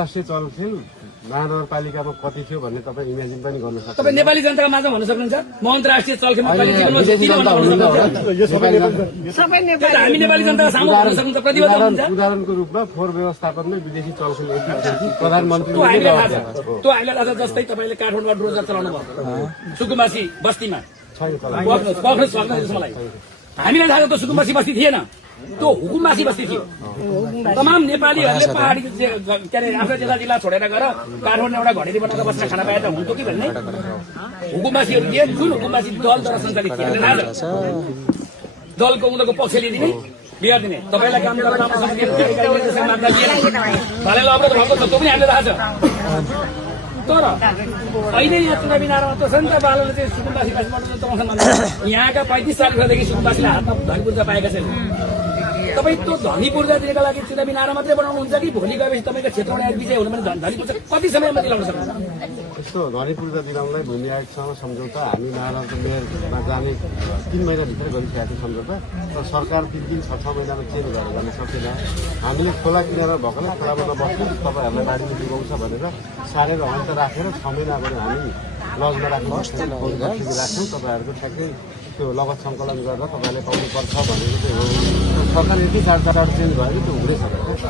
राष्ट्रिय चलखेल महानगरपालिकामा कति थियो भन्ने तपाईँ इमेजिन पनि गर्न सक्नुहुन्छ। तपाईँ नेपाली जनताको माझमा भन्न सक्नुहुन्छ म अन्तर्राष्ट्रिय चलखेलमा कहिले जीवनमा किन भन्नु सक्नुहुन्छ? हामी नेपाली जनताको सामु भन्न सक्नुहुन्छ, प्रतिबद्ध हुनुहुन्छ। उदाहरणको रूपमा फोहोर व्यवस्थापनमै विदेशी चलखेल प्रधानमन्त्री हामीलाई थाहा छ। जस्तै तपाईँले काठमाडौँबाट रोजगार चलाउनु भयो सुकुम्बासी बस्तीमा, मलाई हामीलाई थाहा छ त्यो सुकुम्बासी बस्ती थिएन, त्यो हुकुमबासी बस्ती थियो। तमाम नेपालीहरूले पहाडी के अरे आफ्नो जिल्ला छोडेर गएर काठमाडौँ एउटा घडेरी बनाएर बस्न खाना पाए त हुन्थ्यो कि भन्ने हुकुमबासीहरू थिए। जुन हुकुमबासी दलद्वारा सञ्चालित थिए, दलको उनीहरूको पक्ष लिदिने बिहार दिने, तपाईँलाई काम गरेर राम्रोसँग अवरोध भएको छ, त्यो पनि हामीलाई थाहा छ। तर अहिले यहाँ चुनावी नारामा त छ नि त, बालले चाहिँ सुकुम्बासीबाट यहाँका 35 सालदेखि सुकुम्बासीले हातमा धनी पूर्जा पाएका छैन। तपाईँ त्यो धनी पूर्जा दिनका लागि चुनावी नारा मात्रै बनाउनुहुन्छ कि भोलि गएपछि तपाईँको क्षेत्रमा विजय हुनु भने धनी पूर्जा कति समयमा दिलाउन सक्नुहुन्छ? यस्तो धनी पूर्जा दिलाउनलाई भूमि आयोगसँग सम्झौता हामी महाराष्ट्र मेयरमा जाने 3 महिनाभित्र गरिसकेको थियो सम्झौता। तर सरकार 3 दिन 6 महिनामा चेन्ज गरेर जान सकेन। हामीले खोला किनारा भएकोलाई खोलामा नबस्नु, तपाईँहरूलाई बाढीले डुबाउँछ भनेर सारेर अन्त राखेर 6 महिना गएर हामी लजमा राख्नु राख्छौँ। तपाईँहरूको ठ्याक्कै त्यो लगत सङ्कलन गरेर तपाईँहरूले पाउनुपर्छ भनेर चाहिँ हो। सरकार यति चाडबाट चेन्ज भयो कि त्यो हुँदै सक्छ।